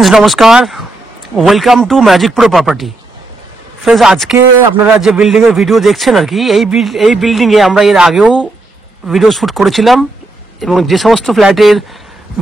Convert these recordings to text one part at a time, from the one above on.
नमस्कार, welcome to Magic Pro Property. Friends, आज के আপনারা যে বিল্ডিং এর ভিডিও দেখছেন আর কি, এই বিল্ডিং এ আমরা এর আগেও ভিডিও শুট করেছিলাম এবং যে সমস্ত ফ্ল্যাটের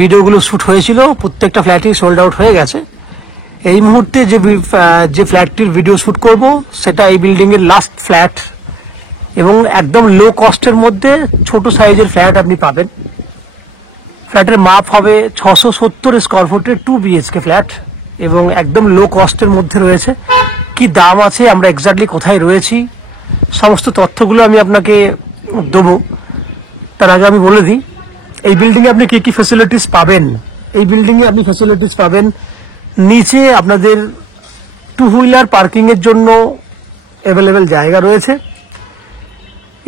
ভিডিওগুলো শুট হয়েছিল প্রত্যেকটা ফ্ল্যাটই সোল্ড আউট হয়ে গেছে। এই মুহূর্তে যে ফ্ল্যাটটির ভিডিও শুট করব সেটা এই বিল্ডিং এর লাস্ট ফ্ল্যাট এবং একদম লো কস্টের মধ্যে ছোট সাইজের ফ্ল্যাট আপনি পাবেন। ফ্ল্যাটের মাপ হবে 670 স্কয়ার ফুটের 2 BHK ফ্ল্যাট এবং একদম লো কস্টের মধ্যে রয়েছে। কি দাম আছে, আমরা এক্স্যাক্টলি কোথায় রয়েছি, সমস্ত তথ্যগুলো আমি আপনাকে দেবো। তার আগে আমি বলে দিই এই বিল্ডিংয়ে আপনি কি কি ফ্যাসিলিটিস পাবেন। এই বিল্ডিংয়ে আপনি ফ্যাসিলিটিস পাবেন, নিচে আপনাদের 2 হুইলার পার্কিংয়ের জন্য অ্যাভেলেবেল জায়গা রয়েছে।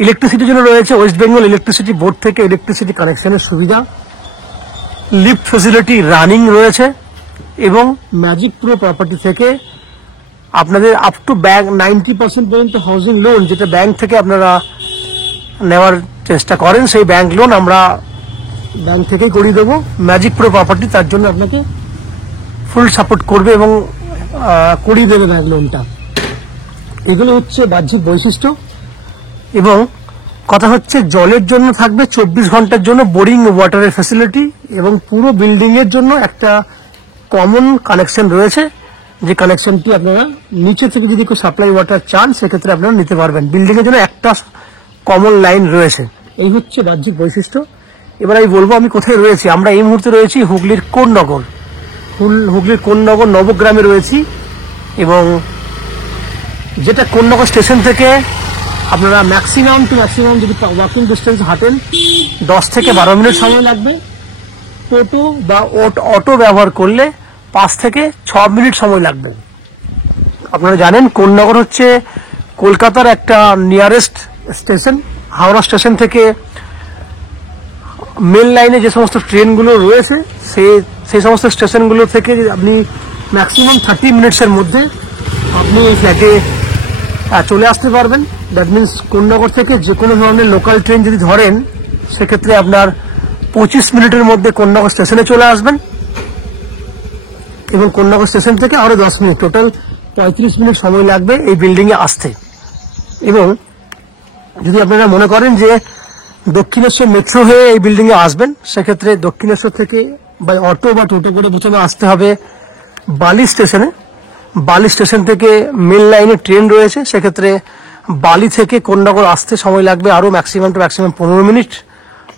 ইলেকট্রিসিটির জন্য রয়েছে ওয়েস্ট বেঙ্গল ইলেকট্রিসিটি বোর্ড থেকে ইলেকট্রিসিটি কানেকশনের সুবিধা। লিফট ফ্যাসিলিটি রানিং রয়েছে এবং ম্যাজিক প্রো প্রপার্টি থেকে আপনাদের আপ টু ব্যাংক 90% পর্যন্ত হাউজিং লোন, যেটা ব্যাংক থেকে আপনারা নেওয়ার চেষ্টা করেন, সেই ব্যাংক লোন আমরা ব্যাংক থেকেই করিয়ে দেবো। ম্যাজিক প্রো প্রপার্টি তার জন্য আপনাকে ফুল সাপোর্ট করবে এবং করিয়ে দেবে ব্যাংক লোনটা। এগুলো হচ্ছে বাহ্যিক বৈশিষ্ট্য। এবং কথা হচ্ছে জলের জন্য থাকবে 24 ঘন্টার জন্য বোরিং ওয়াটারের ফ্যাসিলিটি এবং পুরো বিল্ডিং এর জন্য একটা কমন কানেকশন রয়েছে, যে কানেকশনটি আপনারা নিচে থেকে যদি কেউ সাপ্লাই ওয়াটার চান সেক্ষেত্রে আপনারা নিতে পারবেন। বিল্ডিং এর জন্য একটা কমন লাইন রয়েছে। এই হচ্ছে বাহ্যিক বৈশিষ্ট্য। এবার আমি বলবো আমি কোথায় রয়েছি। আমরা এই মুহূর্তে রয়েছি হুগলির কোন্নগর, হুগলির কোন্নগর নবগ্রামে রয়েছি এবং যেটা কোন্নগর স্টেশন থেকে আপনারা ম্যাক্সিমাম টু ম্যাক্সিমাম যদি ওয়াকিং ডিস্টেন্স হাঁটেন 10 থেকে 12 মিনিট সময় লাগবে। টোটো বা অটো ব্যবহার করলে 5 থেকে 6 মিনিট সময় লাগবে। আপনারা জানেন কোন্নগর হচ্ছে কলকাতার একটা নিয়ারেস্ট স্টেশন। হাওড়া স্টেশন থেকে মেল লাইনে যে সমস্ত ট্রেনগুলো রয়েছে সেই সমস্ত স্টেশনগুলো থেকে আপনি ম্যাক্সিমাম 30 মিনিটসের মধ্যে আপনি এই ফ্ল্যাটে চলে আসতে পারবেন। দ্যাট মিনস কোন্নগর থেকে যে কোনো ধরনের লোকাল ট্রেন যদি ধরেন সেক্ষেত্রে আপনার 25 মিনিটের মধ্যে কোন্নগর স্টেশনে চলে আসবেন এবং কোন্নগর স্টেশন থেকে আরো 10 মিনিট, টোটাল 35 মিনিট সময় লাগবে এই বিল্ডিং এ আসতে। এবং যদি আপনারা মনে করেন যে দক্ষিণেশ্বর মেট্রো হয়ে এই বিল্ডিং এ আসবেন সেক্ষেত্রে দক্ষিণেশ্বর থেকে বাই অটো বা টোটো করে প্রথমে আসতে হবে বালি স্টেশনে। বালি স্টেশন থেকে মেল লাইনে ট্রেন রয়েছে, সেক্ষেত্রে বালি থেকে কোন্নগর আসতে সময় লাগবে আরো maximum to maximum 15 minute.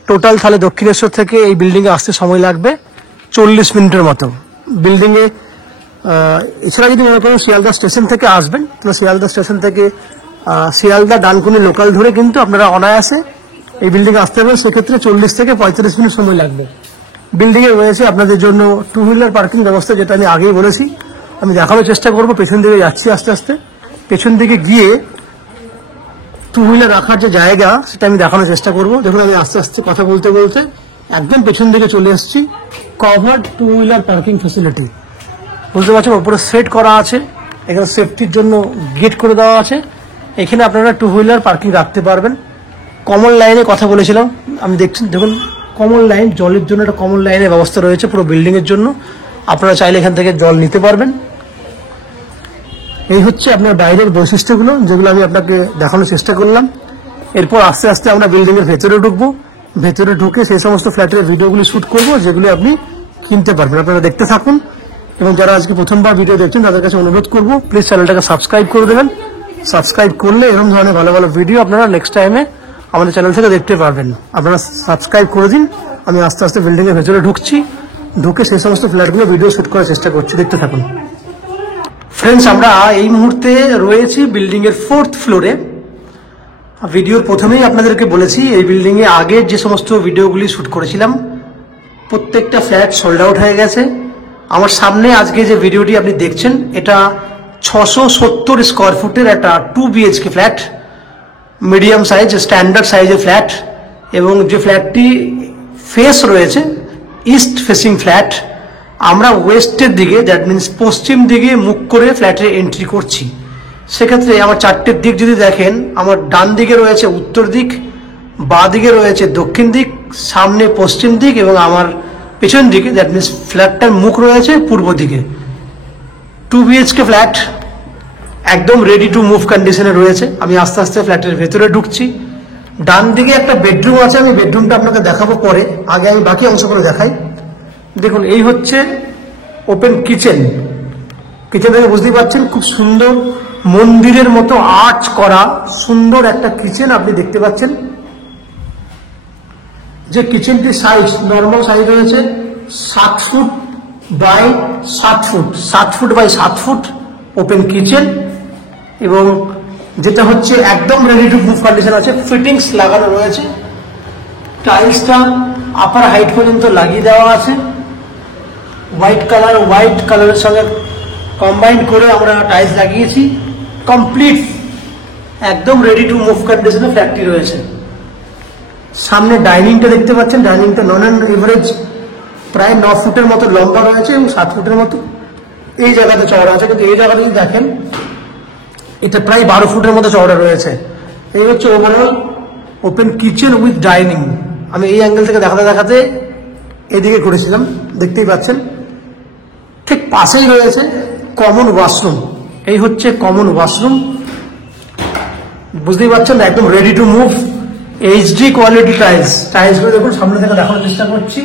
Total তাহলে দক্ষিণেশ্বর থেকে এই বিল্ডিং এ আসতে সময় লাগবে 40 মিনিটের মতো। বিল্ডিং এ এছাড়া যদি মনে করেন শিয়ালদা স্টেশন থেকে আসবেন তাহলে শিয়ালদা স্টেশন থেকে শিয়ালদা ডানকুনি লোকাল ধরে কিন্তু আপনারা অনায়াসে এই বিল্ডিং এ আসতে পারবেন। সেক্ষেত্রে 40 থেকে 35 মিনিট সময় লাগবে। বিল্ডিং এ রয়েছে আপনাদের জন্য 2 হুইলার পার্কিং ব্যবস্থা, যেটা আমি আগেই বলেছি। আমি দেখানোর চেষ্টা করবো। পেছন দিকে যাচ্ছি আস্তে আস্তে। পেছন দিকে গিয়ে 2 হুইলার রাখার যে জায়গা সেটা আমি দেখানোর চেষ্টা করবো। দেখুন আমি আস্তে আস্তে কথা বলতে বলতে একদম পেছন দিকে চলে এসেছি। কভার্ড 2 হুইলার পার্কিং ফ্যাসিলিটি বুঝতে পারছেন, উপরে সেট করা আছে। এখানে সেফটির জন্য গেট করে দেওয়া আছে। এখানে আপনারা 2 হুইলার পার্কিং রাখতে পারবেন। কমন লাইনে কথা বলেছিলাম, আমি দেখুন কমন লাইন, জলের জন্য একটা কমন লাইনের ব্যবস্থা রয়েছে পুরো বিল্ডিং এর জন্য। আপনারা চাইলে এখান থেকে জল নিতে পারবেন। এই হচ্ছে আপনার বাইরের বৈশিষ্ট্যগুলো যেগুলো আমি আপনাকে দেখানোর চেষ্টা করলাম। এরপর আস্তে আস্তে আমরা বিল্ডিং এর ভেতরে ঢুকবো। ভেতরে ঢুকে সেই সমস্ত ফ্ল্যাটের ভিডিওগুলি শুট করবো যেগুলি আপনি কিনতে পারবেন। আপনারা দেখতে থাকুন এবং যারা আজকে প্রথমবার ভিডিও দেখছেন তাদের কাছে অনুরোধ করবো প্লিজ চ্যানেলটাকে সাবস্ক্রাইব করে দেবেন। সাবস্ক্রাইব করলে এরকম ধরনের ভালো ভালো ভিডিও আপনারা নেক্সট টাইমে আমাদের চ্যানেল থেকে দেখতে পারবেন। আপনারা সাবস্ক্রাইব করে দিন। আমি আস্তে আস্তে বিল্ডিং এর ভেতরে ঢুকছি, ঢুকে সেই সমস্ত ফ্ল্যাটগুলো ভিডিও শুট করার চেষ্টা করছি। দেখতে থাকুন। ফ্রেন্ডস, আমরা এই মুহূর্তে রয়েছি বিল্ডিং এর 4th ফ্লোরে। ভিডিওর প্রথমেই আপনাদেরকে বলেছি এই বিল্ডিং এ আগের যে সমস্ত ভিডিওগুলি শুট করেছিলাম প্রত্যেকটা ফ্ল্যাট সোল্ড আউট হয়ে গেছে। আমার সামনে আজকে যে ভিডিওটি আপনি দেখছেন এটা 670 স্কয়ার ফুটের একটা 2 BHK flat, medium size standard সাইজের ফ্ল্যাট এবং যে ফ্ল্যাটটি ফেস রয়েছে ইস্ট ফেসিং ফ্ল্যাট। আমরা ওয়েস্টের দিকে, দ্যাট মিনস পশ্চিম দিকে মুখ করে ফ্ল্যাটে এন্ট্রি করছি। সেক্ষেত্রে আমার 4টের দিক যদি দেখেন, আমার ডান দিকে রয়েছে উত্তর দিক, বাঁ দিকে রয়েছে দক্ষিণ দিক, সামনে পশ্চিম দিক এবং আমার পেছন দিকে, দ্যাট মিনস ফ্ল্যাটটার মুখ রয়েছে পূর্ব দিকে। 2 BHK ফ্ল্যাট, একদম রেডি টু মুভ কন্ডিশনে রয়েছে। আমি আস্তে আস্তে ফ্ল্যাটের ভেতরে ঢুকছি। ডান দিকে একটা বেডরুম আছে, আমি বেডরুমটা আপনাকে দেখাবো পরে, আগে আমি বাকি অংশগুলো দেখাই। দেখুন, এই হচ্ছে ওপেন কিচেন। কিচেন থেকে বুঝতেই পারছেন খুব সুন্দর মন্দিরের মতো আর্চ করা সুন্দর একটা কিচেন আপনি দেখতে পাচ্ছেন। যে কিচেনটির সাইজ, নর্মাল সাইজ রয়েছে 7 foot by 7 foot, 7 foot by 7 foot open kitchen. এবং যেটা হচ্ছে একদম রেডি টু মুভ কন্ডিশন আছে, ফিটিংস লাগানো রয়েছে। টাইলসটা আপার হাইট পর্যন্ত লাগিয়ে দেওয়া আছে। হোয়াইট কালারের সঙ্গে কম্বাইন করে আমরা টাইলস লাগিয়েছি। কমপ্লিট একদম রেডি টু মুভ কন্ডিশনে ফ্ল্যাটটি রয়েছে। সামনে ডাইনিংটা দেখতে পাচ্ছেন, ডাইনিংটা নন অ্যান্ড এভারেজ প্রায় 9 ফুটের মতো লম্বা রয়েছে এবং 7 ফুটের মতো এই জায়গাতে চওড়া আছে, কিন্তু এই জায়গাটা যদি দেখেন এটা প্রায় 12 ফুটের মতো চওড়া রয়েছে। এই হচ্ছে overall open kitchen with dining. আমি এই অ্যাঙ্গেল থেকে দেখাতে দেখাতে এদিকে করেছিলাম, দেখতেই পাচ্ছেন। ঠিক পাশেই রয়েছে কমন ওয়াশরুম। এই হচ্ছে কমন ওয়াশরুম, বুঝতেই পারছেন একদম ready to move. HD quality tiles, টাইলসগুলো দেখুন, সামনে থেকে দেখানোর চেষ্টা করছি।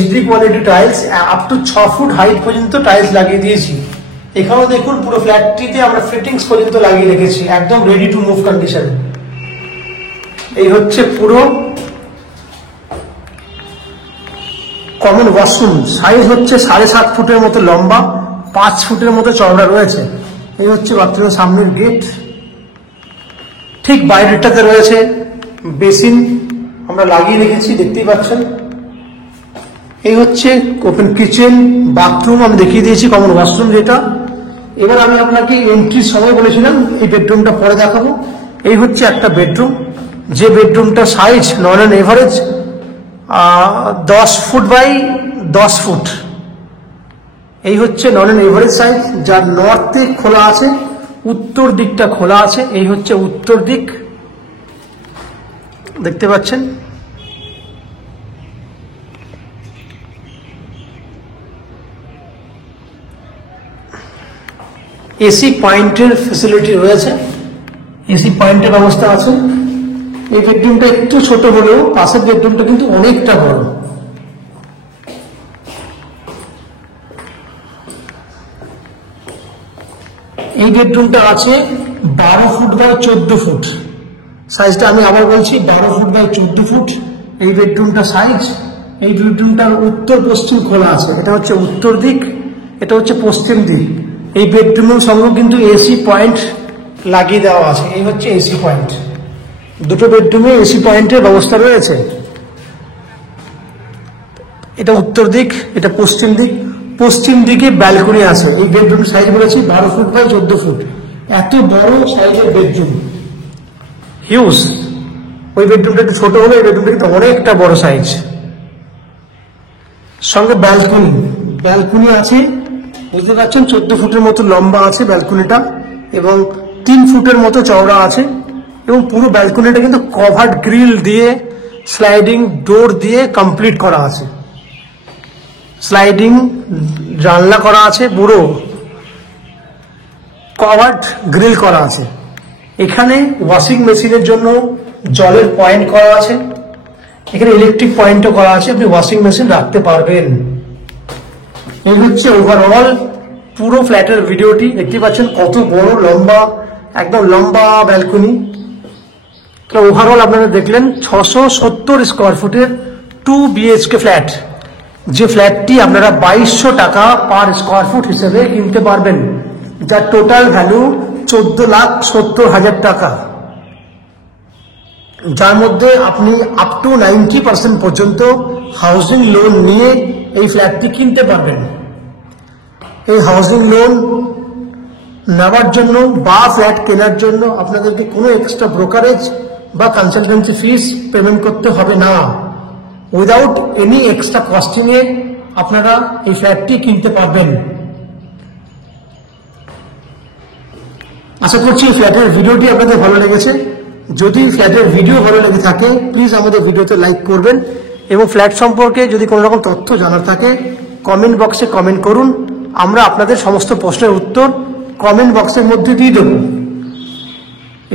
HD quality tiles, up to 6 foot height পর্যন্ত টাইলস লাগিয়ে দিয়েছি। এখানেও দেখুন পুরো ফ্ল্যাটটিতে আমরা ফিটিংস পর্যন্ত লাগিয়ে রেখেছি, একদম রেডি টু মুভ কন্ডিশন। এই হচ্ছে পুরো কমন ওয়াশরুম। সাইজ হচ্ছে 7.5 ফুটের মতো লম্বা, 5 ফুটের মতো চওড়া রয়েছে। এই হচ্ছে বাথরুমের সামনের গেট। ঠিক বাইরেটাতে রয়েছে বেসিন, আমরা লাগিয়ে রেখেছি, দেখতেই পাচ্ছেন। এই হচ্ছে ওপেন কিচেন, বাথরুম আমি দেখিয়ে দিয়েছি, কমন ওয়াশরুম যেটা। এবার আমি আপনাকে এন্ট্রির সময় বলেছিলাম এই বেডরুমটা পরে দেখাবো। এই হচ্ছে একটা বেডরুম, যে বেডরুমটা size non and average 10 foot by 10 foot. এই হচ্ছে নন অ্যান্ড এভারেজ সাইজ, যার নর্থে খোলা আছে, উত্তর দিকটা খোলা আছে। এই হচ্ছে উত্তর দিক, দেখতে পাচ্ছেন। এসি পয়েন্টের ফ্যাসিলিটি রয়েছে, এসি পয়েন্টের ব্যবস্থা আছে। এই বেডরুমটা একটু ছোট হলেও পাশের বেডরুমটা কিন্তু অনেকটা বড়। এই বেডরুমটা আছে 12 ফুট বাই 14 ফুট। সাইজটা আমি আবার বলছি, 12 ফুট বাই 14 ফুট এই বেডরুমটা সাইজ। এই বেডরুমটার উত্তর পশ্চিম খোলা আছে, এটা হচ্ছে উত্তর দিক, এটা হচ্ছে পশ্চিম দিক। এই বেডরুমের সঙ্গে কিন্তু এসি পয়েন্ট লাগিয়ে দেওয়া আছে। এই হচ্ছে এসি পয়েন্ট, দুটো বেডরুমে এসি পয়েন্টের ব্যবস্থা রয়েছে। এটা উত্তর দিক, এটা পশ্চিম দিক। পশ্চিম দিকে ব্যালকনি আছে। এই বেডরুম সাইজ বলেছি 12 ফুট বাই 14 ফুট। এত বড় সাইজের বেডরুম, হিউজ। ওই বেডরুমটা একটু ছোট হলে এই বেডরুমটা কিন্তু অনেকটা বড় সাইজ। সঙ্গে ব্যালকনি, ব্যালকনি আছে, বুঝতে পারছেন 14 ফুটের মতো লম্বা আছে ব্যালকনিটা এবং 3 ফুটের মতো চওড়া আছে। এবং পুরো ব্যালকনিটা কিন্তু কভার্ড গ্রিল দিয়ে, স্লাইডিং ডোর দিয়ে কমপ্লিট করা আছে। স্লাইডিং জানলা করা আছে, পুরো কভার্ড গ্রিল করা আছে। এখানে ওয়াশিং মেশিনের জন্য জলের পয়েন্ট করা আছে, এখানে ইলেকট্রিক পয়েন্টও করা আছে, আপনি ওয়াশিং মেশিন রাখতে পারবেন। এই হচ্ছে ওভারঅল পুরো ফ্ল্যাটের ভিডিওটি। দেখতে পাচ্ছেন কত বড় লম্বা, একদম লম্বা ব্যালকনি। ওভারঅল আপনারা দেখলেন 670 স্কোয়ার ফুটের 2 BHK ফ্ল্যাট, যে ফ্ল্যাটটি আপনারা 2200 টাকা পার স্কোয়ার ফুট হিসেবে কিনতে পারবেন, যার টোটাল ভ্যালু 14,70,000 টাকা, যার মধ্যে আপনি আপ টু 90% পর্যন্ত হাউজিং লোন নিয়ে এই ফ্ল্যাটটি কিনতে পারবেন। এই হাউজিং লোন নেওয়ার জন্য বা ফ্ল্যাট কেনার জন্য আপনাদেরকে কোনো এক্সট্রা ব্রোকারেজ বা কনসালটেন্সি ফিস পেমেন্ট করতে হবে না। উইদাউট এনি এক্সট্রা কস্টিংয়ে আপনারা এই ফ্ল্যাটটি কিনতে পারবেন। আশা করছি ফ্ল্যাটের ভিডিওটি আপনাদের ভালো লেগেছে। যদি ফ্ল্যাটের ভিডিও ভালো লেগে থাকে প্লিজ আমাদের ভিডিওতে লাইক করবেন এবং ফ্ল্যাট সম্পর্কে যদি কোনো রকম তথ্য জানার থাকে কমেন্ট বক্সে কমেন্ট করুন, আমরা আপনাদের সমস্ত প্রশ্নের উত্তর কমেন্ট বক্সের মধ্যে দিয়ে দেবো।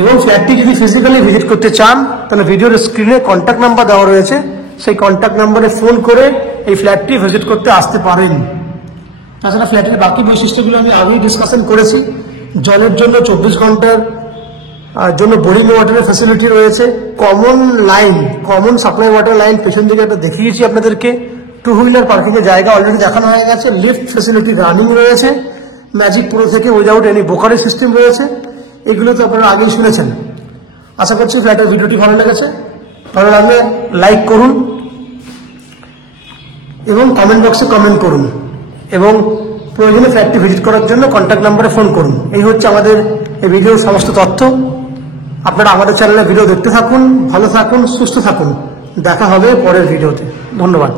এবং ফ্ল্যাটটি যদি ফিজিক্যালি ভিজিট করতে চান তাহলে ভিডিওর স্ক্রিনে কন্ট্যাক্ট নাম্বার দেওয়া রয়েছে, সেই কন্ট্যাক্ট নাম্বারে ফোন করে এই ফ্ল্যাটটি ভিজিট করতে আসতে পারেন। তাছাড়া ফ্ল্যাটের বাকি বৈশিষ্ট্যগুলো আমি আগেই ডিসকাশন করেছি। জলের জন্য 24 ঘন্টার জন্য বোরিং ওয়াটারের ফ্যাসিলিটি রয়েছে, কমন সাপ্লাই ওয়াটার লাইন পেছন দিকে একটা দেখিয়েছি আপনাদেরকে, 2 হুইলার পার্কিং এর জায়গা অলরেডি দেখানো হয়ে গেছে, লিফট ফ্যাসিলিটি রানিং রয়েছে, ম্যাজিক প্রো থেকে উইদাউট এনি বোকারি সিস্টেম রয়েছে। এগুলো তো আপনারা আগেই শুনেছেন। আশা করছি ফ্ল্যাটের ভিডিওটি ভালো লেগেছে। ভালো লাগলে লাইক করুন এবং কমেন্ট বক্সে কমেন্ট করুন এবং প্রয়োজনে ফ্ল্যাটটি ভিজিট করার জন্য কন্ট্যাক্ট নাম্বারে ফোন করুন। এই হচ্ছে আমাদের এই ভিডিওর সমস্ত তথ্য। আপনারা আমাদের চ্যানেলে ভিডিও দেখতে থাকুন, ভালো থাকুন, সুস্থ থাকুন। দেখা হবে পরের ভিডিওতে। ধন্যবাদ।